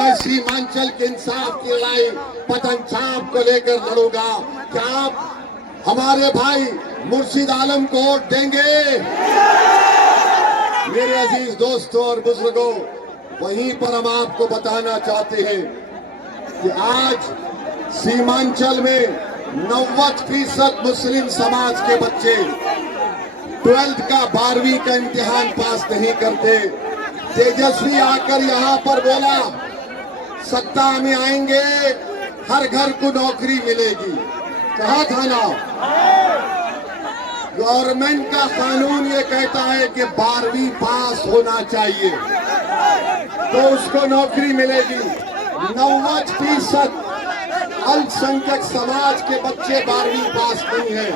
मैं सीमांचल के इंसाफ की लड़ाई पतन छाप को लेकर लड़ूंगा। क्या आप हमारे भाई मुर्शिद आलम को वोट देंगे? मेरे अजीज दोस्तों और बुजुर्गों, वहीं पर हम आपको बताना चाहते हैं कि आज सीमांचल में 90% मुस्लिम समाज के बच्चे 12th का 12वीं का इम्तिहान पास नहीं करते। तेजस्वी आकर यहाँ पर बोला सत्ता में आएंगे, हर घर को नौकरी मिलेगी। कहा था ना, गवर्नमेंट का कानून ये कहता है कि 12वीं पास होना चाहिए तो उसको नौकरी मिलेगी। 90% अल्पसंख्यक समाज के बच्चे 12वीं पास नहीं है,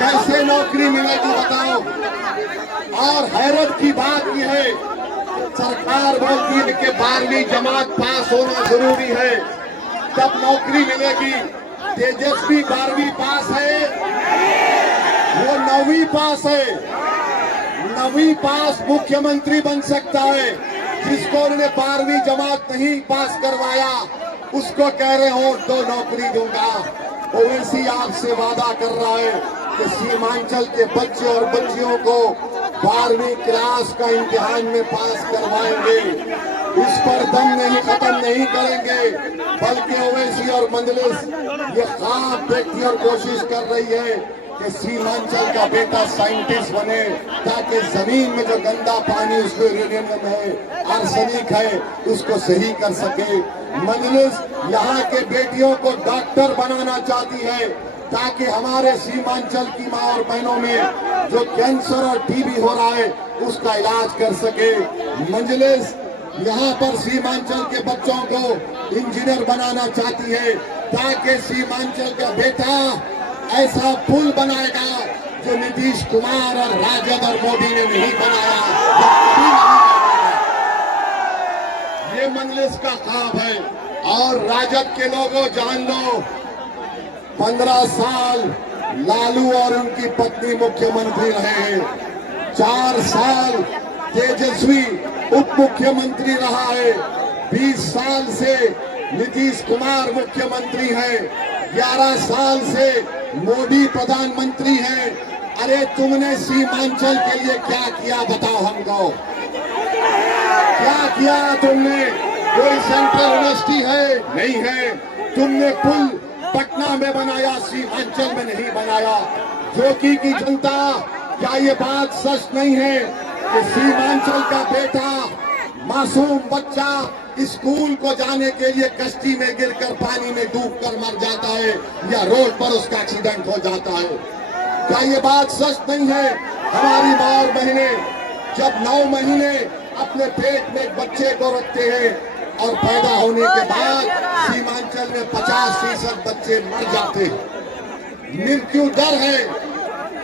कैसे नौकरी मिलेगी बताओ? और हैरत की बात यह है, सरकार बोलती है कि 12वीं जमात पास होना जरूरी है तब नौकरी मिलेगी। तेजस्वी 12वीं पास है, वो 9वीं पास है। 9वीं पास मुख्यमंत्री बन सकता है। जिसको उन्होंने 12वीं जमात नहीं पास करवाया उसको कह रहे हो तो नौकरी दूंगा। ओवैसी आपसे वादा कर रहा है कि सीमांचल के बच्चे और बच्चियों को 12वीं क्लास का इम्तिहान में पास करवाएंगे। इस पर दम नहीं खत्म नहीं करेंगे, बल्कि ओवैसी और मंजलिस ये ख्वाब देखती और कोशिश कर रही है कि सीमांचल का बेटा साइंटिस्ट बने ताकि जमीन में जो गंदा पानी उसमें यूरेनियम है, आर्सेनिक है, उसको सही कर सके। मंजलिस यहाँ के बेटियों को डॉक्टर बनाना चाहती है ताकि हमारे सीमांचल की माँ और बहनों में जो कैंसर और टीबी हो रहा है उसका इलाज कर सके। मंजलिस यहाँ पर सीमांचल के बच्चों को इंजीनियर बनाना चाहती है ताकि सीमांचल का बेटा ऐसा पुल बनाएगा जो नीतीश कुमार और राजद और मोदी ने नहीं बनाया, ये मंजलिस का ख्वाब है। और राजद के लोगों जान लो, 15 साल लालू और उनकी पत्नी मुख्यमंत्री रहे, 4 साल तेजस्वी उप मुख्यमंत्री रहा है, 20 साल से नीतीश कुमार मुख्यमंत्री है, 11 साल से मोदी प्रधानमंत्री है। अरे तुमने सीमांचल के लिए क्या किया बताओ हमको? क्या किया तुमने? कोई सेंट्रल यूनिवर्सिटी है? नहीं है। तुमने पुल पटना में बनाया, सीमांचल में नहीं बनाया। जोगी की जनता, क्या ये बात सच नहीं है कि सीमांचल का बेटा मासूम बच्चा स्कूल को जाने के लिए कश्ती में गिरकर पानी में डूबकर मर जाता है या रोड पर उसका एक्सीडेंट हो जाता है? क्या ये बात सच नहीं है? हमारी माँ और बहनें जब 9 महीने अपने पेट में एक बच्चे को रखते हैं और पैदा होने के बाद सीमांचल में 50% बच्चे मर जाते हैं, मृत्यु दर है।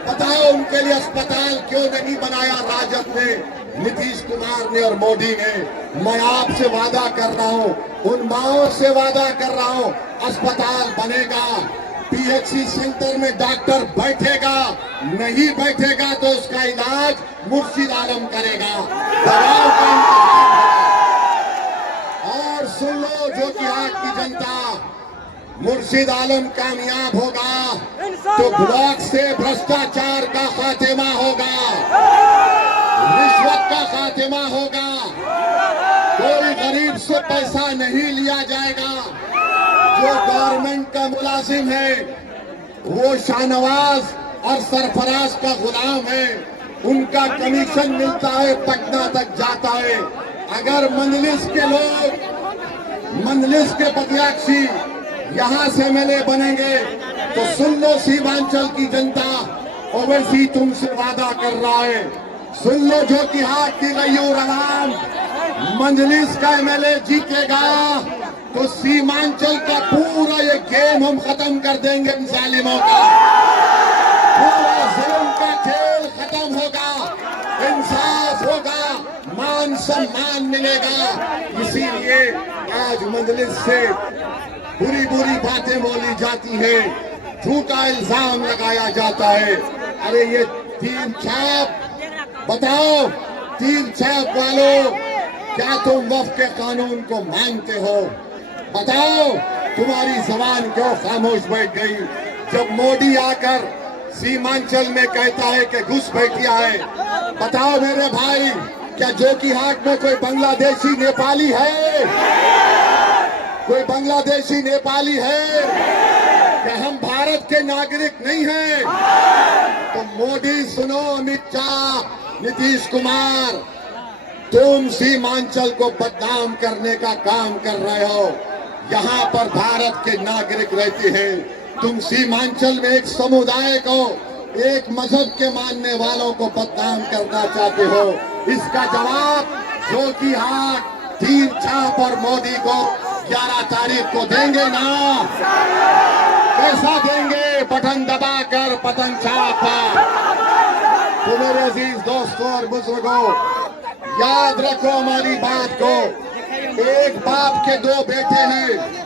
बताओ उनके लिए अस्पताल क्यों नहीं बनाया राजद ने, नीतीश कुमार ने और मोदी ने? मैं आपसे वादा कर रहा हूं, उन माओं से वादा कर रहा हूं, अस्पताल बनेगा, पीएचसी सेंटर में डॉक्टर बैठेगा, नहीं बैठेगा तो उसका इलाज मुर्शिद आलम करेगा, दवाओं का इंतजाम होगा। और सुन लो जो कि आज की जनता, मुर्शिद आलम कामयाब होगा तो ब्लॉक से भ्रष्टाचार का खात्मा होगा, रिश्वत का खात्मा होगा, कोई गरीब से पैसा नहीं लिया जाएगा। जो गवर्नमेंट का मुलाजिम है वो शाहनवाज और सरफराज का गुलाम है, उनका कमीशन मिलता है, पटना तक जाता है। अगर मंजलिस के लोग, मंजलिस के प्रत्याशी यहाँ से एमएलए बनेंगे तो सुन लो सीमांचल की जनता, ओवैसी तुमसे वादा कर रहा है, सुन लो जो कि हाथ की गयूर अवाम, मंजलिस का एमएलए जीतेगा तो सीमांचल का पूरा ये गेम हम खत्म कर देंगे। इन जालिमों का पूरा जुल्म का खेल खत्म होगा, इंसाफ होगा, मान सम्मान मिलेगा। इसीलिए आज मंजलिस से बुरी बुरी बातें बोली जाती है, झूठा इल्जाम लगाया जाता है। अरे ये तीन छाप बताओ, तीन छाप वालों क्या तुम वक्फ के कानून को मानते हो? बताओ, तुम्हारी जबान क्यों खामोश बैठ गई जब मोदी आकर सीमांचल में कहता है कि घुसपैठिया है? बताओ मेरे भाई, क्या जोकीहाट में कोई बांग्लादेशी नेपाली है? कोई बांग्लादेशी नेपाली है? क्या हम भारत के नागरिक नहीं हैं? तो मोदी सुनो, अमित शाह, नीतीश कुमार, तुम सीमांचल को बदनाम करने का काम कर रहे हो। यहाँ पर भारत के नागरिक रहते हैं, तुम सीमांचल में एक समुदाय को, एक मजहब के मानने वालों को बदनाम करना चाहते हो। इसका जवाब जोकीहाट, तीर छाप और मोदी को 11 तारीख को देंगे ना? कैसा देंगे? बटन दबाकर, बटन छाप। तो मेरे अजीज दोस्तों और बुजुर्गों, याद रखो हमारी बात को। एक बाप के दो बेटे हैं,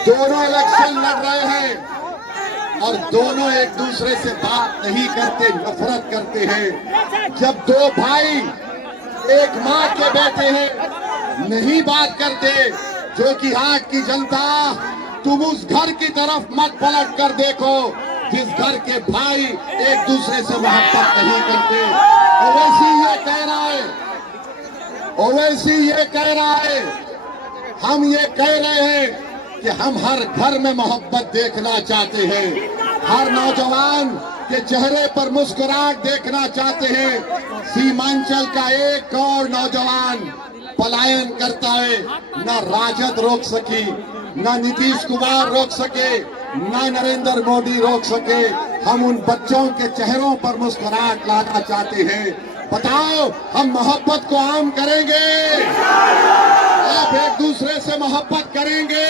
दोनों इलेक्शन लड़ रहे हैं और दोनों एक दूसरे से बात नहीं करते, नफरत करते हैं। जब दो भाई एक माँ के बेटे हैं, नहीं बात करते, जोकीहाट की जनता, तुम उस घर की तरफ मत पलट कर देखो जिस घर के भाई एक दूसरे से मोहब्बत नहीं करते। ओवैसी ये कह रहा है, ओवैसी ये कह रहा है, हम ये कह रहे हैं कि हम हर घर में मोहब्बत देखना चाहते हैं, हर नौजवान के चेहरे पर मुस्कुराहट देखना चाहते हैं। सीमांचल का एक और नौजवान पलायन करता है, ना राजद रोक सकी, ना नीतीश कुमार रोक सके, ना नरेंद्र मोदी रोक सके। हम उन बच्चों के चेहरों पर मुस्कुराहट लाना चाहते हैं। बताओ, हम मोहब्बत को आम करेंगे? आप एक दूसरे से मोहब्बत करेंगे?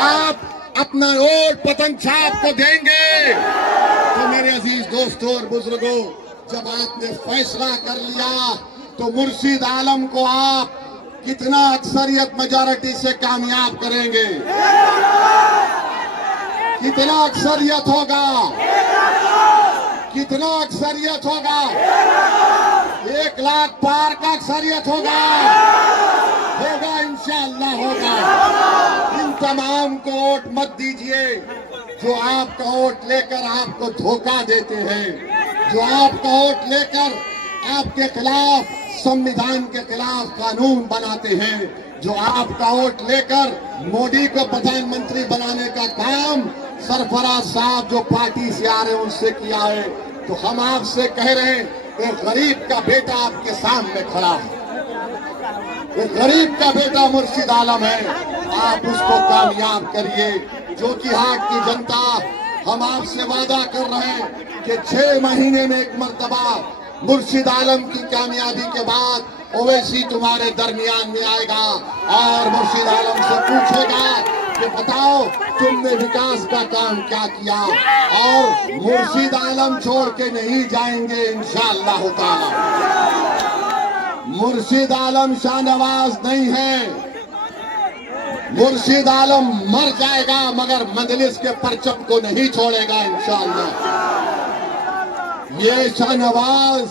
आप अपना वोट पतंग छाप को देंगे? तो मेरे अजीज दोस्तों और बुजुर्गों, जब आपने फैसला कर लिया तो मुर्शीद आलम को आप कितना अक्सरियत मेजॉरिटी से कामयाब करेंगे? कितना अक्सरियत होगा? कितना अक्सरियत होगा? 1 लाख पार का अक्सरियत होगा? होगा, इंशाअल्लाह होगा। इन तमाम को वोट मत दीजिए जो आपका वोट लेकर आपको धोखा देते हैं, जो आपका वोट लेकर आपके खिलाफ, संविधान के खिलाफ कानून बनाते हैं, जो आपका वोट लेकर मोदी को प्रधानमंत्री बनाने का काम सरफराज साहब जो पार्टी से आ रहे हैं उनसे किया है। तो हम आपसे कह रहे हैं, एक गरीब का बेटा आपके सामने खड़ा है, एक गरीब का बेटा मुर्शीद आलम है, आप उसको कामयाब करिए। जोकीहाट की जनता, हम आपसे वादा कर रहे हैं कि 6 महीने में एक मर्तबा मुर्शीद आलम की कामयाबी के बाद ओवैसी तुम्हारे दरमियान में आएगा और मुर्शीद आलम से पूछेगा कि बताओ तुमने विकास का काम क्या किया, और मुर्शीद आलम छोड़ के नहीं जाएंगे इंशाअल्लाह ताला। मुर्शीद आलम शाहनवाज नहीं है, मुर्शीद आलम मर जाएगा मगर मजलिस के परचम को नहीं छोड़ेगा इंशाअल्लाह। ये शाहनवाज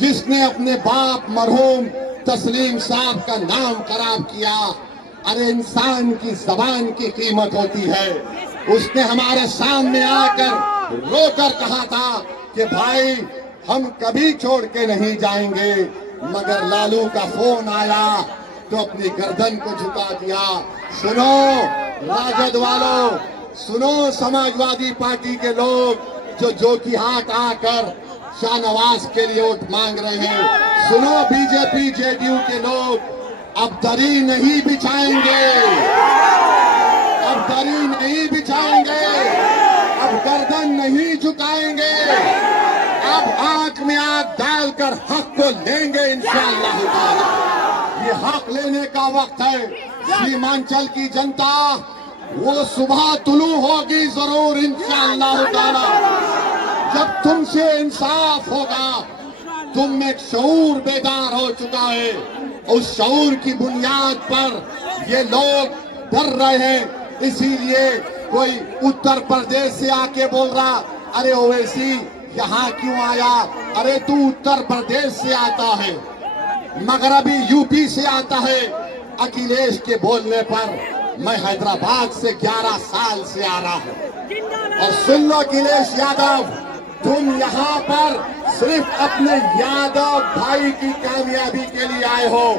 जिसने अपने बाप मरहूम तस्लीम साहब का नाम खराब किया, अरे इंसान की जबान की कीमत होती है। उसने हमारे सामने आकर रोकर कहा था कि भाई हम कभी छोड़ के नहीं जाएंगे, मगर लालू का फोन आया तो अपनी गर्दन को झुका दिया। सुनो राजद वालों, सुनो समाजवादी पार्टी के लोग जो जोकीहाट आकर शाहनवाज के लिए वोट मांग रहे हैं, सुनो बीजेपी जेडीयू के लोग, अब दरी नहीं बिछाएंगे, अब दरी नहीं बिछाएंगे, अब गर्दन नहीं झुकाएंगे, अब आंख में आंख डालकर हक को लेंगे इंशाअल्लाह ताला। ये हक लेने का वक्त है। सीमांचल की जनता वो सुबह तुलू होगी जरूर इंशाअल्लाह ताला, जब तुमसे इंसाफ होगा। तुम में एक शऊर बेदार हो चुका है, उस शऊर की बुनियाद पर ये लोग डर रहे हैं। इसीलिए कोई उत्तर प्रदेश से आके बोल रहा, अरे ओवैसी यहाँ क्यों आया? अरे तू उत्तर प्रदेश से आता है, मगरबी यूपी से आता है। अखिलेश के बोलने पर मैं हैदराबाद से 11 साल से आ रहा हूं। और सुन लो अखिलेश यादव, तुम यहाँ पर सिर्फ अपने यादव भाई की कामयाबी के लिए आए हो।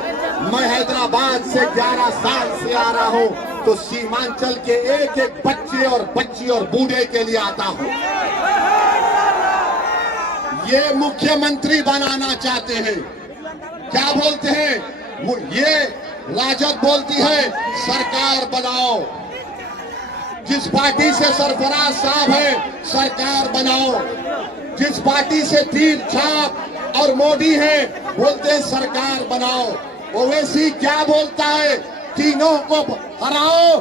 मैं हैदराबाद से 11 साल से आ रहा हूं, तो सीमांचल के एक एक बच्चे और बच्ची और बूढ़े के लिए आता हूं। ये मुख्यमंत्री बनाना चाहते हैं, क्या बोलते हैं? ये राजद बोलती है सरकार बनाओ। जिस पार्टी से सरफराज साहब है, सरकार बनाओ। जिस पार्टी से तीर छाप और मोदी है, बोलते हैं सरकार बनाओ। ओवैसी क्या बोलता है? तीनों को हराओ।